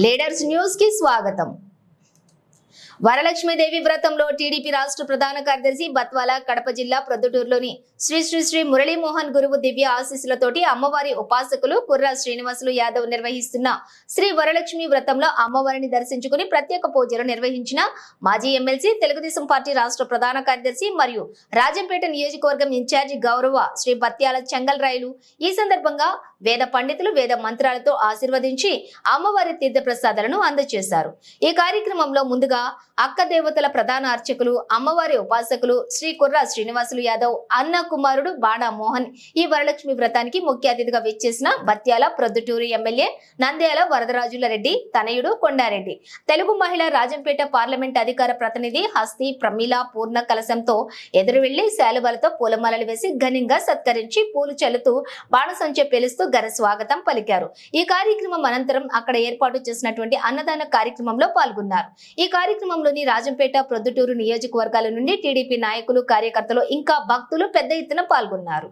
Leaders news కి స్వాగతం. వరలక్ష్మీదేవి వ్రతంలో టీడీపీ రాష్ట్ర ప్రధాన కార్యదర్శి బత్వాల కడప జిల్లా ప్రొద్దుటూరులోని శ్రీ శ్రీ శ్రీ మురళీమోహన్ గురువు దివ్య ఆశీస్సులతోటి అమ్మవారి ఉపాసకులు కుర్రా శ్రీనివాసులు యాదవ్ నిర్వహిస్తున్న శ్రీ వరలక్ష్మి వ్రతంలో అమ్మవారిని దర్శించుకుని ప్రత్యేక పూజలు నిర్వహించిన మాజీ ఎమ్మెల్సీ తెలుగుదేశం పార్టీ రాష్ట్ర ప్రధాన కార్యదర్శి మరియు రాజంపేట నియోజకవర్గం ఇన్ఛార్జి గౌరవ శ్రీ బత్యాల చెంగల్ రాయలు ఈ సందర్భంగా వేద పండితులు వేద మంత్రాలతో ఆశీర్వదించి అమ్మవారి తీర్థ ప్రసాదాలను అందజేశారు. ఈ కార్యక్రమంలో ముందుగా అక్క దేవతల ప్రధాన అర్చకులు అమ్మవారి ఉపాసకులు శ్రీ కుర్రా శ్రీనివాసులు యాదవ్ అన్న కుమారుడు బాణా మోహన్ ఈ వరలక్ష్మి వ్రతానికి ముఖ్య అతిథిగా విచ్చేసిన బత్యాల ప్రొద్దుటూరు ఎమ్మెల్యే నంద్యాల వరదరాజుల రెడ్డి తనయుడు కొండారెడ్డి, తెలుగు మహిళ రాజంపేట పార్లమెంట్ అధికార ప్రతినిధి హస్తి ప్రమీల పూర్ణ కలశంతో ఎదురు వెళ్లి శాలువాలతో పూలమాలలు వేసి ఘనంగా సత్కరించి పూలు చల్లుతూ బాణసంచే పేలుస్తూ ఘన స్వాగతం పలికారు. ఈ కార్యక్రమం అనంతరం అక్కడ ఏర్పాటు చేసినటువంటి అన్నదాన కార్యక్రమంలో పాల్గొన్నారు. ఈ కార్యక్రమంలోని రాజంపేట ప్రొద్దుటూరు నియోజకవర్గాల నుండి టీడీపీ నాయకులు కార్యకర్తలు ఇంకా భక్తులు పెద్ద ఎత్తున పాల్గొన్నారు.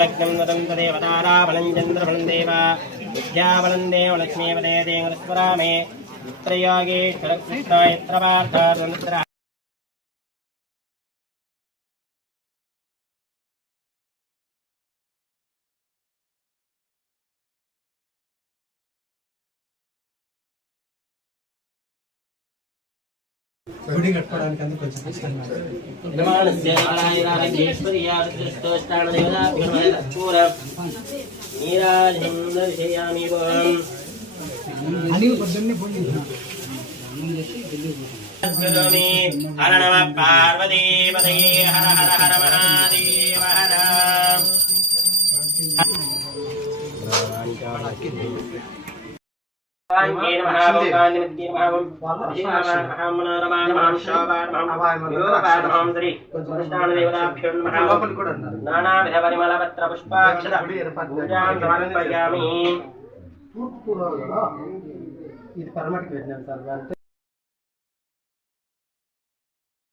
लग्नं वदन्त देवताराबलं चन्द्रबलं देव विद्याबलं देव लक्ष्मीपदे देवस्वरामे मित्रयोगे यत्र पार्थार्थ గుడి కట్టుకోవడానికి అందుకు కొంచెం కష్టంగా అని పొద్దున్నే పోయి హర నమ పార్వతీపదే హర హర హర మహాదేవ హర కాంకేన మహాభోగాన్నిమిత్తే మహామనోరమాన్ శ్రీ దేవతాభ్యో నానావిధ పరిమళ పత్ర పుష్పాక్షత పూజాం సమర్పయామి. ఇది పరమటికి పెట్టినాను సార్.